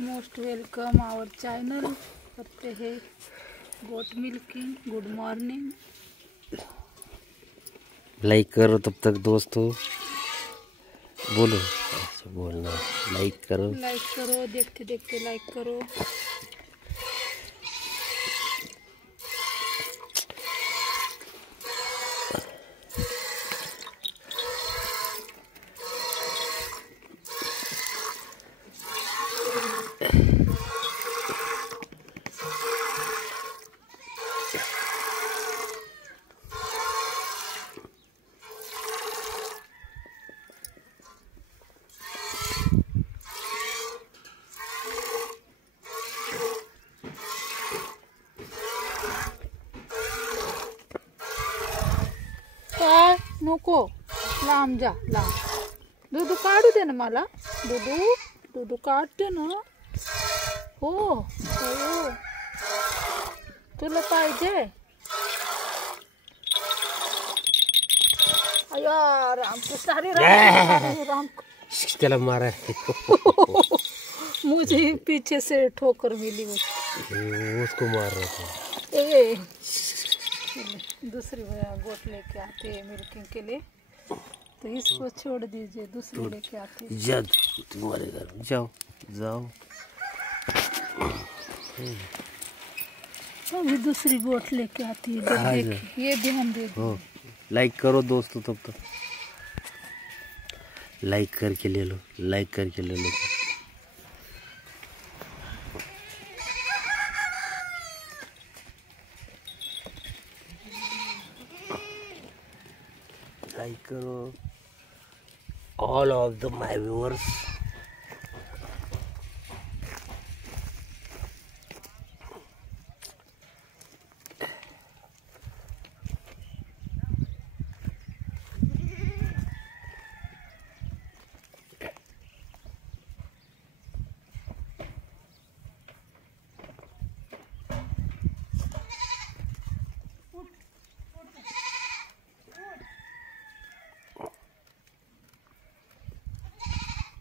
Most welcome our channel. करते हैं goat milking. Good morning. Like करो तब तक दोस्तों, बोलो ऐसे बोलना, लाइक करो। देखते देखते लाइक करो। काय नको, लांब जा लांब। दूध काढू दे ना मला। दूध काढते ना। हो हो, तुला पाहिजे? अया राम को सारे राम चला मारा मुझे पीछे से ठोकर मिली उसको मार रहा था। ए दूसरी गोट लेके आते हैं मिल्किंग के लिए, तो इसको छोड़ दीजिए, दूसरी लेके आते हैं। जा तुम्हारे घर जाओ जाओ। अभी दूसरी गोट लेके आती है। देखिए ये ध्यान दे। लाइक करो दोस्तों, तब तक लाइक करके ले लो, लाइक करके ले लो। लाइक करो all of the my viewers.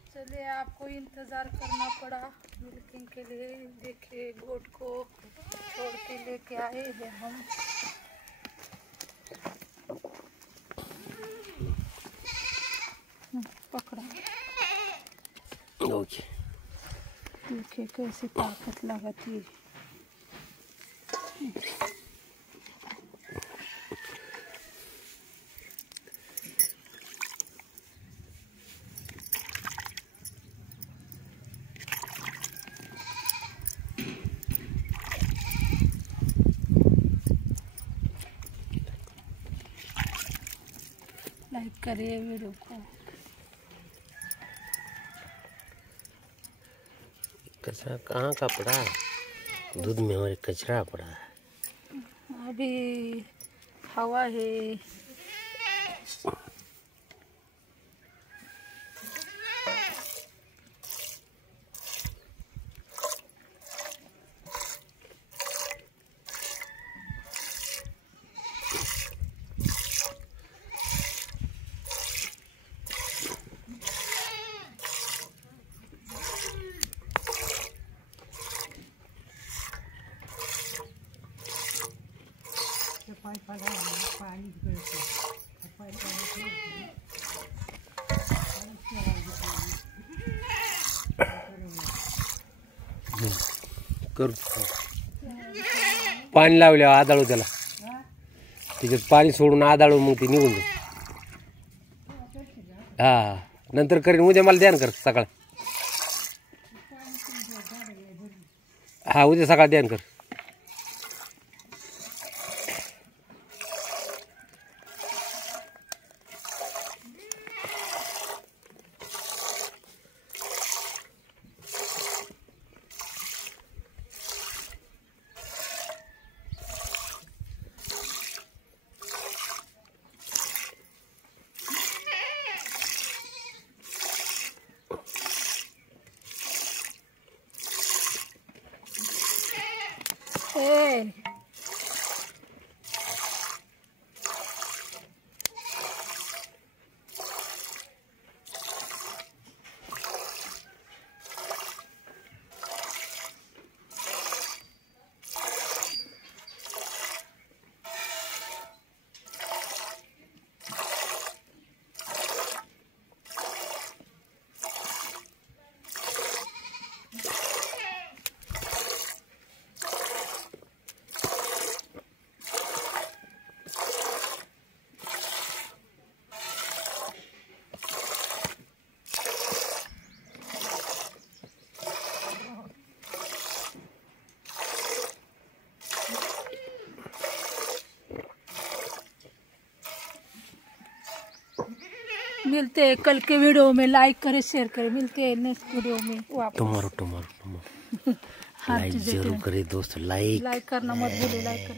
चलिए, आपको इंतज़ार करना पड़ा मिल्किंग के लिए। देखिए गोट को छोड़ के लेके आए हैं हम। पकड़ा। ओके, देखिए कैसी ताकत लगाती है। लाइक करिए वीडियो को। कचरा कहाँ का पड़ा है? दूध में हमारे कचरा पड़ा है। अभी हवा है। कर पाणी लावल्यावर आदाळू त्याला, त्याच्यात पाणी सोडून आदाळू, मग ते निघून जाईल। हा नंतर करीन, उद्या मला ध्यान कर सकाळ। हा उद्या सकाळ ध्यान कर। ए मिलते हैं कल के वीडियो में। लाइक करें, शेयर करें। मिलते हैं नेक्स्ट वीडियो में वापस। टुमारो हाँ, लाइक जरूर करें दोस्तों। लाइक करना मत भूलिए, लाइक करें।